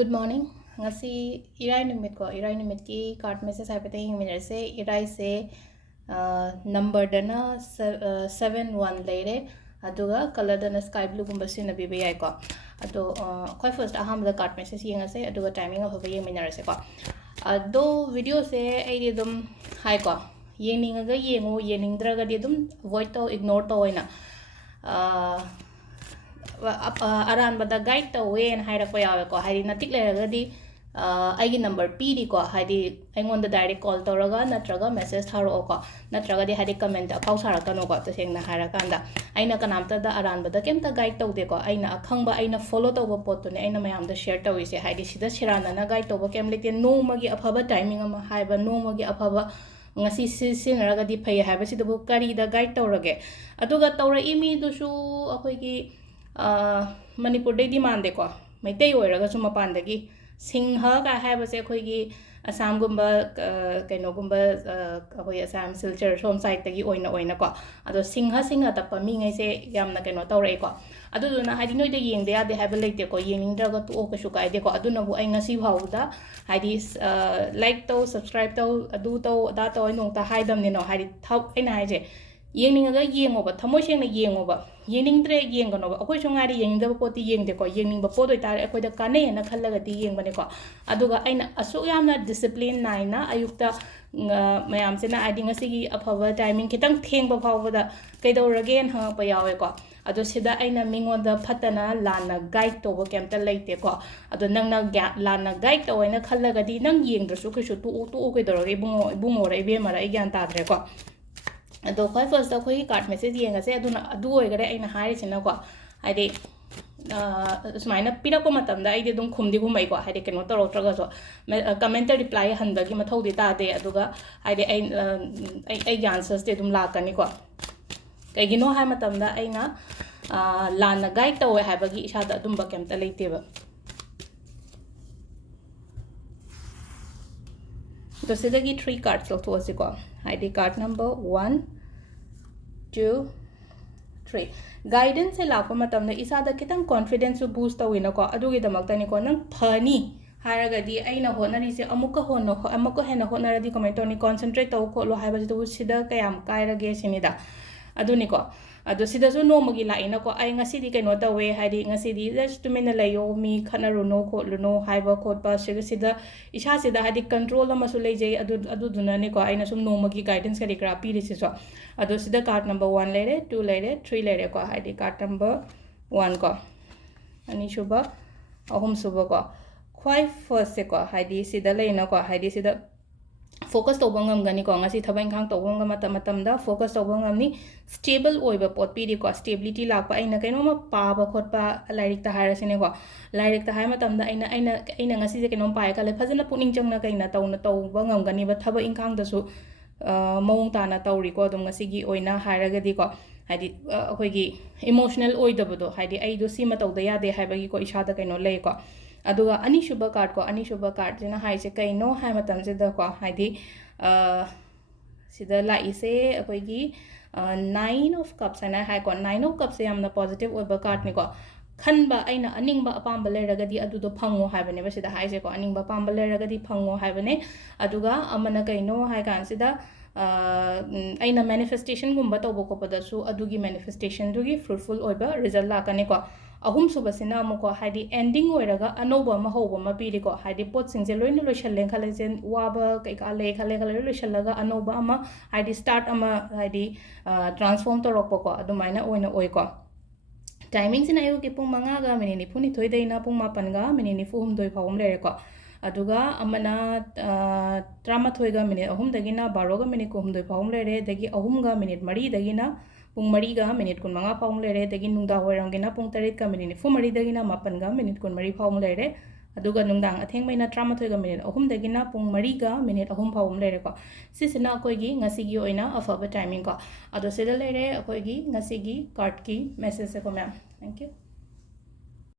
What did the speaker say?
Good morning. Ngasi irai numit ko irai numit ki card message hai pate hing minute se irai se number dana 71 leire aduga color dana sky blue gumba sina bibe yai ko ado koi first aham da card message yenga se aduga timing of yeng minare se ko ado video se ai di dum hai ko yening ga yengo yening dra ga di dum avoid to ignore to oina aran bada guide to wen hai rakwa yawe ko hari natik le ragadi aigi number pd ko hari aingon da direct call to raga natraga message tharo ko natraga di hari comment apaw sarakano ko to sengna harakanda aina kanamta da aran bada kemta guide to de ko aina akhangba aina follow to pot to ne aina mayam da share to ise hari sida shirana na guide to ba kem lete no magi afaba timing ama haiba no magi afaba ngasi sinaraga di phai haiba sida bu kari da guide to rage aduga tawra imi du su akhoi gi Manipuri day demand ko may tayo raga sumapandagi singha ka hai base khoi gi Assam gumba kaino gumba khoi Assam Silchar som side tagi oina ko ado singha tappa mi ngai se yamna kaino tawrai ko adu na hadi noi de yeng de ade have like ko yeng draga tu o ka shu ka de ko adu na bu ai ngasi hauda hadi like to subscribe to adu to da to nong ta haidam ni no hadi thau aina hai je yenginga yengoba thamoi sengna yengoba yeningdre yenganoba akoi chungari yengda poti yengde ko yengning ba podoi tar akoi da kane na khallaga ti yengbane ko aduga aina asu yamna discipline naina ayukta mayam sena adi ngasigi afaba timing kitang thengba phawda kaidoragain ha pa yawe ko ado sida aina mingonda phatana lana guide to bo kemta leite ko ado nangna lana guide to aina khallaga di nang yengdrasu khusu tu kaidorage bungo re be mara igyan tadre ko ado koi first akoi card message yenga se aduna adu oigare aina hari sina ko haide sumaina pira ko matamda aide dum khumdi khumai ko haide keno toro traga so comment reply handa gi mathau di ta de aduga haide ai answers de dum lakani ko kaigino hai matamda aina lana guide to hai bagi isada dum ba kemta leiteba तो सिदगी 3 cards लो थोसी को ID card number 1 2 3 guidance से लापा मतलब ने इसा दा कितन confidence boost तो विना को अदुगे दमकता नि को नंग फनी हारगदी अइना होनरी से अमुका है ना होनरदी कमेंट तो नि concentrate तो को लो हाइबा तो सिदा कयाम कायरगे सिनिदा अदुनि को ado sida so no magi la ina ko ai ngasi di kaino ta we hadi ngasi di just to mena layo mi khana runo ko luno haiba khot pa sida isha sida hadi control ama su leje adu duna ne ko aina sum no magi guidance kari kra pi ri so ado sida card number 1 lere 2 lere 3 lere ko hadi card number 1 ko ani shuba ahum suba ko khwai first se ko hadi sida leina ko hadi sida focus to bangam gani ko ngasi thabang khang to bangam matam da focus to bangam ni stable oiba pot pi ko stability lakpa aina kaino ma pa ba khot pa lairik ta hara sine ko lairik ta hai matam da aina ngasi je kaino pai ka le phajana puning changna kaina to bangam gani ba thaba ingkhang da su mawung ta na tawri ko dum ngasi gi oina haraga di ko hadi akhoi gi emotional oidabado hadi ai do sima tawda ya de haiba gi ko ishada kaino le ko aduga ani shuba card jena hai se kaino hai matam se da ko haidi sida la ise akoi gi 9 of cups ana hai ko 9 of cups se amna positive oiba card ni ko khanba aina aningba apamba leragadi adu do phango haibane ba sida hai se ko aningba apamba leragadi phango haibane aduga amana kaino hai kan sida aina manifestation gumba to boko pada su adugi manifestation dugi fruitful oiba result la kane ko ahum subasina amuko haidi ending oiraga anoba ma hoba ma piri ko haidi pot singje loina loishalle khale jen waba kai ka le khale loishallaga anoba ama haidi start ama haidi transform to rokko ko adumaina oina oi ko timing sina ayu ke pung manga ga minini phuni thoi deina pung mapan ga minini fuhum doi phawum lere ko aduga amana trama thoi ga minute ahum dagina 12 ga minute ko hum doi phawum lere dagi ahum ga minute mari dagina pung mari ga minute kun manga phawum lere dagi nungda hoiram gina pung 3 ga minute fu mari dagina mapan ga minute kun mari phawum lere aduga nungdang atheng maina trama thoi ga minute ahum dagina pung mari ga minute ahum phawum lere ko sisina koi gi ngasi gi oina afaba timing ko ado sida lere koi gi ngasi gi card ki message ko ma'am thank you